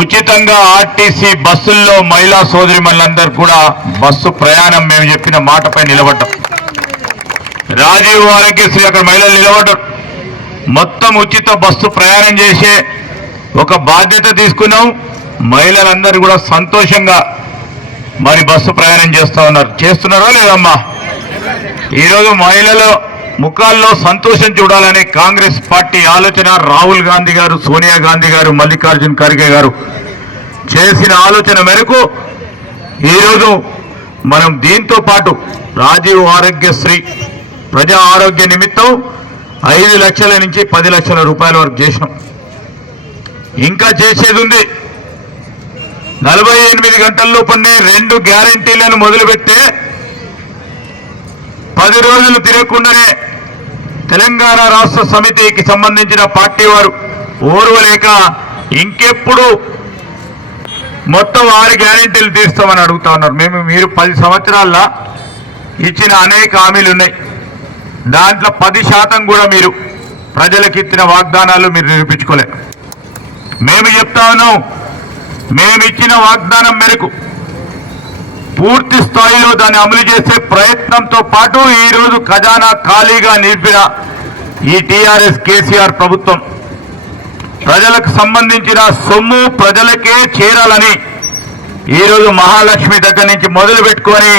ఉచితంగా ఆర్టీసీ బస్సుల్లో మహిళా సోదరిమణులందరూ కూడా బస్సు ప్రయాణం మేము చెప్పిన మాటపై నిలబడ్డాం. రాజీవ్ ఆరోగ్యశ్రీ అక్కడ మహిళలు నిలబడ్డారు. మొత్తం ఉచిత బస్సు ప్రయాణం చేసే ఒక బాధ్యత తీసుకున్నాం. మహిళలందరూ కూడా సంతోషంగా మరి బస్సు ప్రయాణం చేస్తున్నారా లేదమ్మా? ఈరోజు మహిళల ముఖాల్లో సంతోషం చూడాలనే కాంగ్రెస్ పార్టీ ఆలోచన రాహుల్ గాంధీ గారు, సోనియా గాంధీ గారు, మల్లికార్జున్ ఖర్గే గారు చేసిన ఆలోచన మేరకు ఈరోజు మనం దీంతో పాటు రాజీవ్ ఆరోగ్యశ్రీ ప్రజా ఆరోగ్య నిమిత్తం 5 లక్షల నుంచి 10 లక్షల రూపాయల వరకు చేసినాం. ఇంకా చేసేది ఉంది. 48 గంటల్లోపనే 2 గ్యారంటీలను మొదలుపెట్టే 10 రోజులు తిరగకుండానే తెలంగాణ రాష్ట్ర సమితికి సంబంధించిన పార్టీ వారు ఓర్వలేక ఇంకెప్పుడు మొత్తం 6 గ్యారంటీలు తీస్తామని అడుగుతా ఉన్నారు. మీరు 10 సంవత్సరాల్లో ఇచ్చిన అనేక హామీలు ఉన్నాయి. దాంట్లో 10% కూడా మీరు ప్రజలకు ఇచ్చిన వాగ్దానాలు మీరు నిరూపించుకోలే. మేము చెప్తా ఉన్నాం, మేము ఇచ్చిన వాగ్దానం మేరకు పూర్తి స్థాయిలో దాన్ని అమలు చేసే ప్రయత్నంతో పాటు ఈరోజు ఖజానా ఖాళీగా నిలిపిన ఈ టీఆర్ఎస్ కేసీఆర్ ప్రభుత్వం ప్రజలకు సంబంధించిన సొమ్ము ప్రజలకే చేరాలని ఈరోజు మహాలక్ష్మి దగ్గర నుంచి మొదలు పెట్టుకొని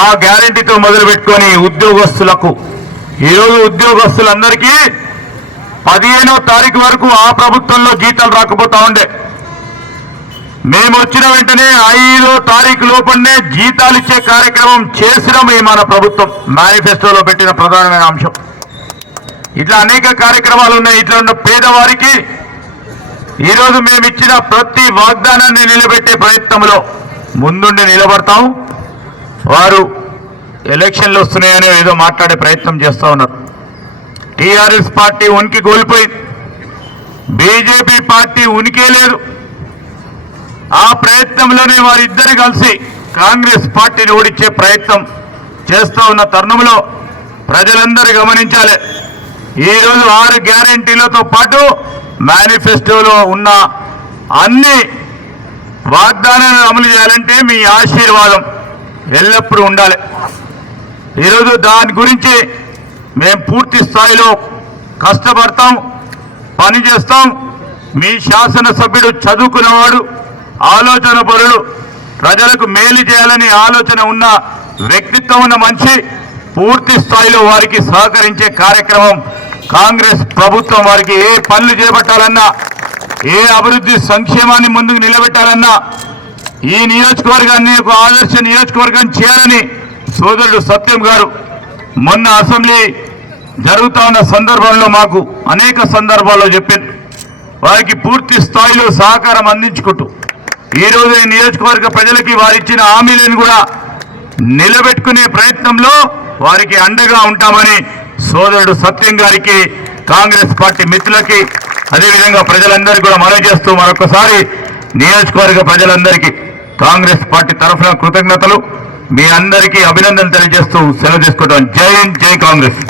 ఆ గ్యారంటీతో మొదలు పెట్టుకొని ఉద్యోగస్తులకు ఈరోజు ఉద్యోగస్తులందరికీ 15వ తారీఖు వరకు ఆ ప్రభుత్వంలో జీతాలు రాకపోతా ఉండే. మేము వచ్చిన వెంటనే 5వ తారీఖు లోపలనే జీతాలు ఇచ్చే కార్యక్రమం చేసినాం. మన ప్రభుత్వం మేనిఫెస్టోలో పెట్టిన ప్రధానమైన అంశం. ఇట్లా అనేక కార్యక్రమాలు ఉన్నాయి. ఇట్లా ఉన్న పేదవారికి ఈరోజు మేము ఇచ్చిన ప్రతి వాగ్దానాన్ని నిలబెట్టే ప్రయత్నంలో ముందుండి నిలబడతాం. వారు ఎలక్షన్లు వస్తున్నాయని ఏదో మాట్లాడే ప్రయత్నం చేస్తూ ఉన్నారు. టీఆర్ఎస్ పార్టీ ఉనికి కోల్పోయింది. బీజేపీ పార్టీ ఉనికే లేదు. ఆ ప్రయత్నంలోనే వారిద్దరు కలిసి కాంగ్రెస్ పార్టీని ఓడించే ప్రయత్నం చేస్తూ ఉన్న తరుణంలో ప్రజలందరూ గమనించాలి. ఈరోజు 6 గ్యారంటీలతో పాటు మేనిఫెస్టోలో ఉన్న అన్ని వాగ్దానాలను అమలు చేయాలంటే మీ ఆశీర్వాదం ఎల్లప్పుడూ ఉండాలి. ఈరోజు దాని గురించి మేము పూర్తి స్థాయిలో కష్టపడతాం, పని చేస్తాం. మీ శాసనసభ్యుడు చదువుకున్నవాడు, ఆలోచన పరుడు, ప్రజలకు మేలు చేయాలని ఆలోచన ఉన్న వ్యక్తిత్వం ఉన్న మనిషి. పూర్తి స్థాయిలో వారికి సహకరించే కార్యక్రమం కాంగ్రెస్ ప్రభుత్వం వారికి ఏ పనులు చేపట్టాలన్నా, ఏ అభివృద్ధి సంక్షేమాన్ని ముందుకు నిలబెట్టాలన్నా ఈ నియోజకవర్గాన్ని ఒక ఆదర్శ నియోజకవర్గం చేయాలని సోదరుడు సత్యం గారు మొన్న అసెంబ్లీ జరుగుతూ ఉన్న సందర్భంలో మాకు అనేక సందర్భాల్లో చెప్పింది. వారికి పూర్తి స్థాయిలో సహకారం అందించుకుంటూ ఈరోజు ఈ నియోజకవర్గ ప్రజలకి వారిచ్చిన హామీలను కూడా నిలబెట్టుకునే ప్రయత్నంలో వారికి అండగా ఉంటామని సోదరుడు సత్యం గారికి, కాంగ్రెస్ పార్టీ మిత్రులకి, అదేవిధంగా ప్రజలందరికీ కూడా మనవి చేస్తూ మరొకసారి నియోజకవర్గ ప్రజలందరికీ కాంగ్రెస్ పార్టీ తరఫున కృతజ్ఞతలు, మీ అందరికీ అభినందనలు తెలియజేస్తూ సెలవు తీసుకుంటాం. జై హింద్, జై కాంగ్రెస్.